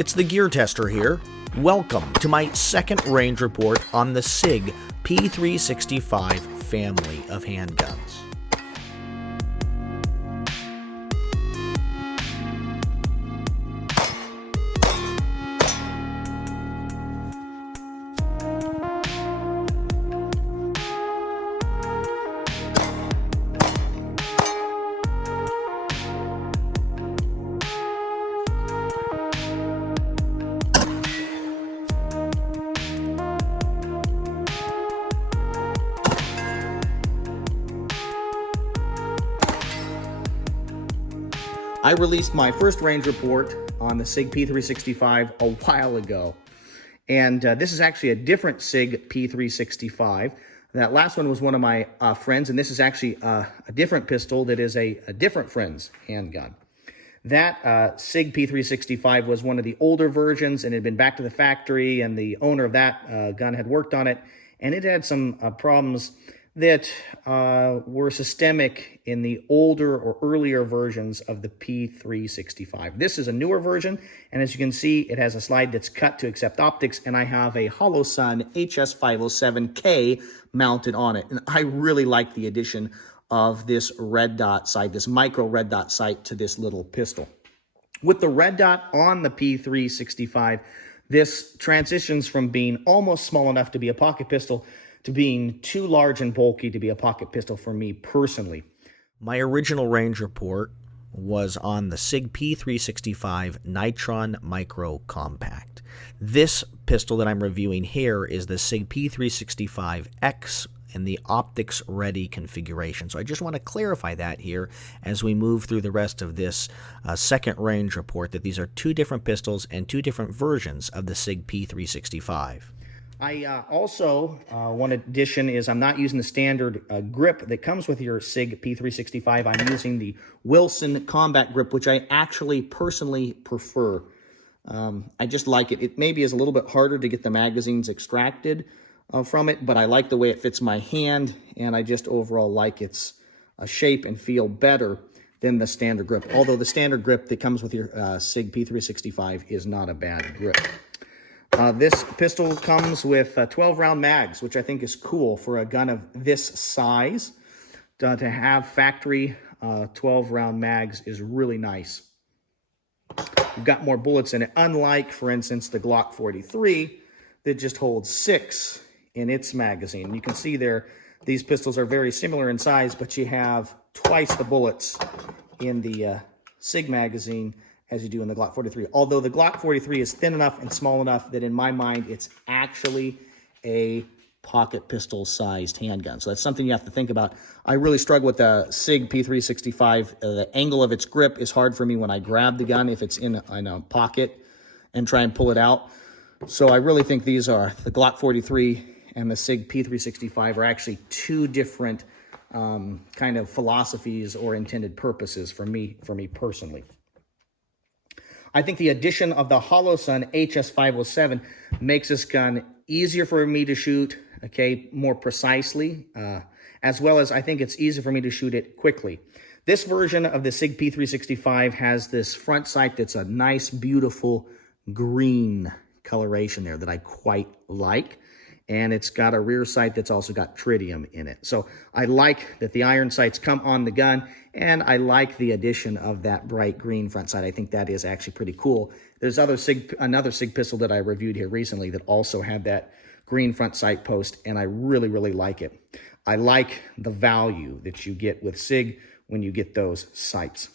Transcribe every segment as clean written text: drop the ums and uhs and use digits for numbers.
It's the Gear Tester here. Welcome to my second range report on the SIG P365 family of handguns. I released my first range report on the SIG P365 a while ago, and this is actually a different SIG P365. That last one was one of my friends, and this is actually a different pistol that is a different friend's handgun. That SIG P365 was one of the older versions, and it had been back to the factory, and the owner of that gun had worked on it, and it had some problems that were systemic in the older or earlier versions of the P365. This is a newer version, and as you can see, it has a slide that's cut to accept optics, and I have a Holosun HS507K mounted on it. And I really like the addition of this red dot sight, this micro red dot sight to this little pistol. With the red dot on the P365, this transitions from being almost small enough to be a pocket pistol to being too large and bulky to be a pocket pistol for me personally. My original range report was on the SIG P365 Nitron Micro Compact. This pistol that I'm reviewing here is the SIG P365X in the optics ready configuration. So I just want to clarify that here as we move through the rest of this second range report, that these are two different pistols and two different versions of the SIG P365. I also, one addition is I'm not using the standard grip that comes with your SIG P365. I'm using the Wilson combat grip, which I actually personally prefer. I just like it. It maybe is a little bit harder to get the magazines extracted from it, but I like the way it fits my hand, and I just overall like its shape and feel better than the standard grip. Although the standard grip that comes with your SIG P365 is not a bad grip. This pistol comes with 12-round mags, which I think is cool for a gun of this size. To have factory 12-round mags is really nice. You've got more bullets in it, unlike, for instance, the Glock 43 that just holds 6 in its magazine. You can see there, these pistols are very similar in size, but you have twice the bullets in the SIG magazine as you do in the Glock 43. Although the Glock 43 is thin enough and small enough that in my mind, it's actually a pocket pistol sized handgun. So that's something you have to think about. I really struggle with the SIG P365. The angle of its grip is hard for me when I grab the gun if it's in a pocket and try and pull it out. So I really think these are, the Glock 43 and the SIG P365 are actually two different kind of philosophies or intended purposes for me personally. I think the addition of the Holosun HS507 makes this gun easier for me to shoot, okay, more precisely, as well as I think it's easier for me to shoot it quickly. This version of the SIG P365 has this front sight that's a nice, beautiful green coloration there that I quite like. And it's got a rear sight that's also got tritium in it. So I like that the iron sights come on the gun, and I like the addition of that bright green front sight. I think that is actually pretty cool. There's another SIG pistol that I reviewed here recently that also had that green front sight post, and I really, really like it. I like the value that you get with SIG when you get those sights.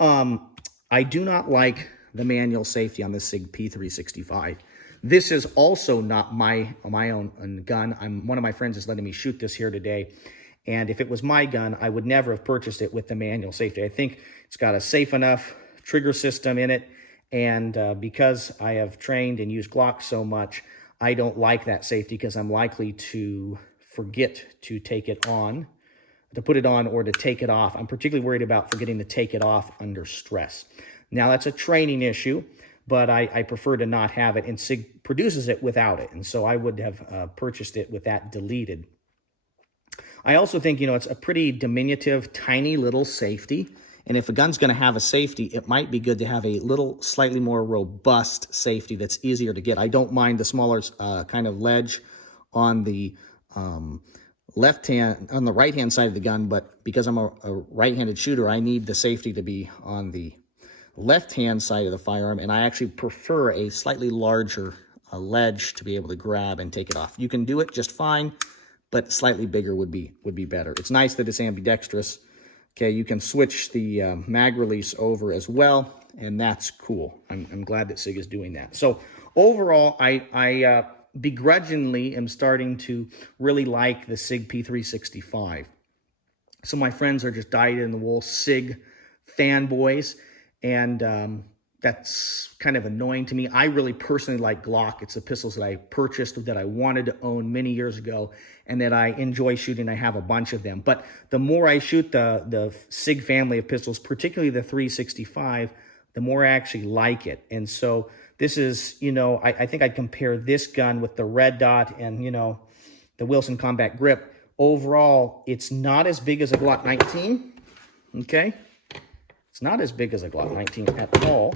I do not like the manual safety on the SIG P365. This is also not my own gun. One of my friends is letting me shoot this here today. And if it was my gun, I would never have purchased it with the manual safety. I think it's got a safe enough trigger system in it. And because I have trained and used Glock so much, I don't like that safety because I'm likely to forget to take it on, to put it on or to take it off. I'm particularly worried about forgetting to take it off under stress. Now, that's a training issue, but I prefer to not have it, and SIG produces it without it, and so I would have purchased it with that deleted. I also think, it's a pretty diminutive, tiny little safety, And if a gun's going to have a safety, it might be good to have a little slightly more robust safety that's easier to get. I don't mind the smaller kind of ledge on the on the right-hand side of the gun, but because I'm a right-handed shooter, I need the safety to be on the left-hand side of the firearm, and I actually prefer a slightly larger ledge to be able to grab and take it off. You can do it just fine, but slightly bigger would be better. It's nice that it's ambidextrous. Okay, you can switch the mag release over as well, and that's cool. I'm glad that SIG is doing that. So overall, I begrudgingly am starting to really like the SIG P365. So my friends are just dyed-in-the-wool SIG fanboys, and that's kind of annoying to me. I really personally like Glock. It's the pistols that I purchased, that I wanted to own many years ago, and that I enjoy shooting. I have a bunch of them. But the more I shoot the SIG family of pistols, particularly the 365, the more I actually like it. And so this is, you know, I think I'd compare this gun with the red dot and, you know, the Wilson Combat Grip. Overall, it's not as big as a Glock 19, okay? It's not as big as a Glock 19 at all,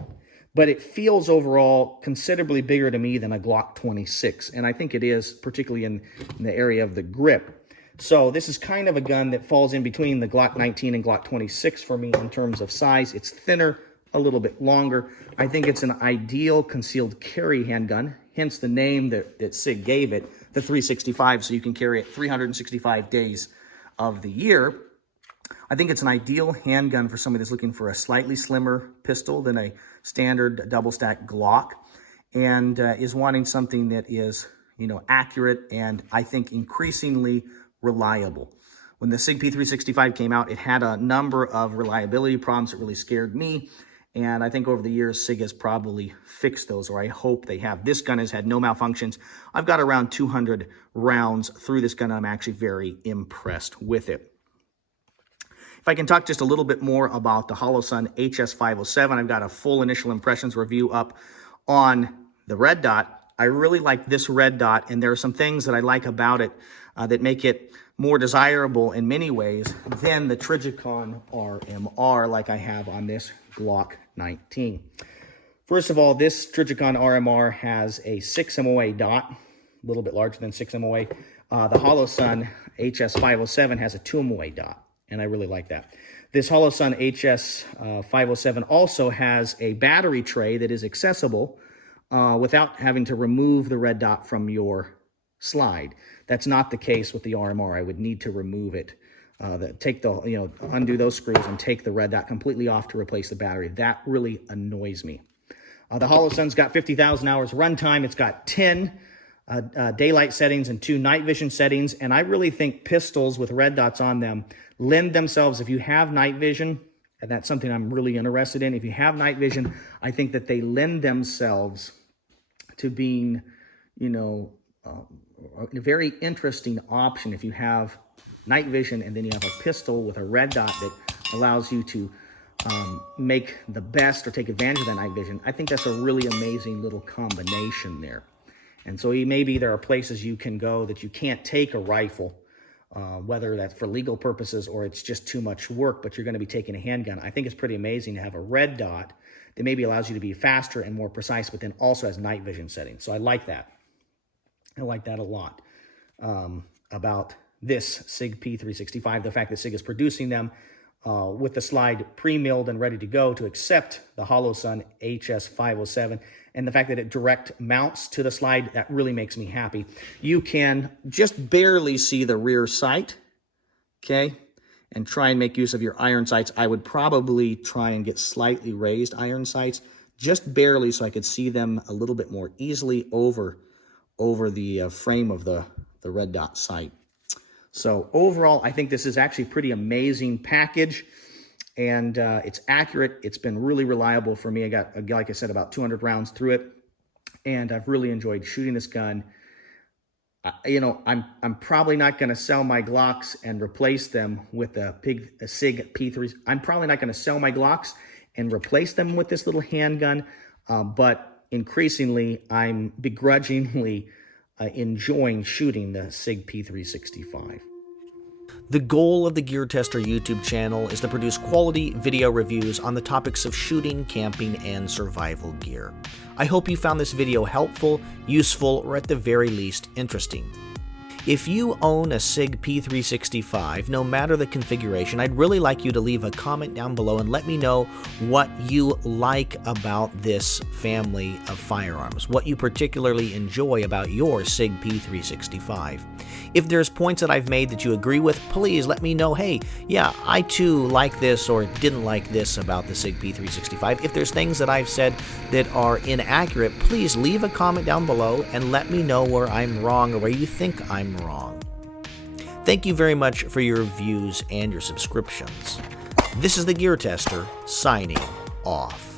but it feels overall considerably bigger to me than a Glock 26, and I think it is, particularly in the area of the grip. So this is kind of a gun that falls in between the Glock 19 and Glock 26 for me in terms of size. It's thinner, a little bit longer. I think it's an ideal concealed carry handgun, hence the name that SIG gave it, the 365, so you can carry it 365 days of the year. I think it's an ideal handgun for somebody that's looking for a slightly slimmer pistol than a standard double-stack Glock, and is wanting something that is, you know, accurate and I think increasingly reliable. When the SIG P365 came out, it had a number of reliability problems that really scared me, and I think over the years, SIG has probably fixed those, or I hope they have. This gun has had no malfunctions. I've got around 200 rounds through this gun, and I'm actually very impressed with it. If I can talk just a little bit more about the Holosun HS507, I've got a full initial impressions review up on the red dot. I really like this red dot, and there are some things that I like about it that make it more desirable in many ways than the Trijicon RMR like I have on this Glock 19. First of all, this Trijicon RMR has a 6 MOA dot, a little bit larger than 6 MOA. The Holosun HS507 has a 2 MOA dot, and I really like that. This Holosun HS507 also has a battery tray that is accessible without having to remove the red dot from your slide. That's not the case with the RMR. I would need to remove it, undo those screws and take the red dot completely off to replace the battery. That really annoys me. The Holosun's got 50,000 hours runtime. It's got 10 daylight settings and 2 night vision settings, and I really think pistols with red dots on them lend themselves, if you have night vision, and that's something I'm really interested in, if you have night vision, I think that they lend themselves to being, a very interesting option if you have night vision and then you have a pistol with a red dot that allows you to make the best or take advantage of that night vision. I think that's a really amazing little combination there. And so maybe there are places you can go that you can't take a rifle, whether that's for legal purposes or it's just too much work, but you're going to be taking a handgun. I think it's pretty amazing to have a red dot that maybe allows you to be faster and more precise, but then also has night vision settings. So I like that. I like that a lot about this SIG P365, the fact that SIG is producing them with the slide pre-milled and ready to go to accept the Holosun HS507, and the fact that it direct mounts to the slide, that really makes me happy. You can just barely see the rear sight, okay, and try and make use of your iron sights. I would probably try and get slightly raised iron sights, just barely, so I could see them a little bit more easily over the frame of the red dot sight. So overall, I think this is actually a pretty amazing package, and it's accurate. It's been really reliable for me. I got, like I said, about 200 rounds through it, and I've really enjoyed shooting this gun. I'm probably not going to sell my Glocks and replace them with a SIG P3. I'm probably not going to sell my Glocks and replace them with this little handgun, but increasingly, I'm begrudgingly enjoying shooting the SIG P365. The goal of the Gear Tester YouTube channel is to produce quality video reviews on the topics of shooting, camping, and survival gear. I hope you found this video helpful, useful, or at the very least, interesting. If you own a SIG P365, no matter the configuration, I'd really like you to leave a comment down below and let me know what you like about this family of firearms, what you particularly enjoy about your SIG P365. If there's points that I've made that you agree with, please let me know, hey, yeah, I too like this or didn't like this about the SIG P365. If there's things that I've said that are inaccurate, please leave a comment down below and let me know where I'm wrong or where you think I'm wrong. Thank you very much for your views and your subscriptions. This is the Gear Tester, signing off.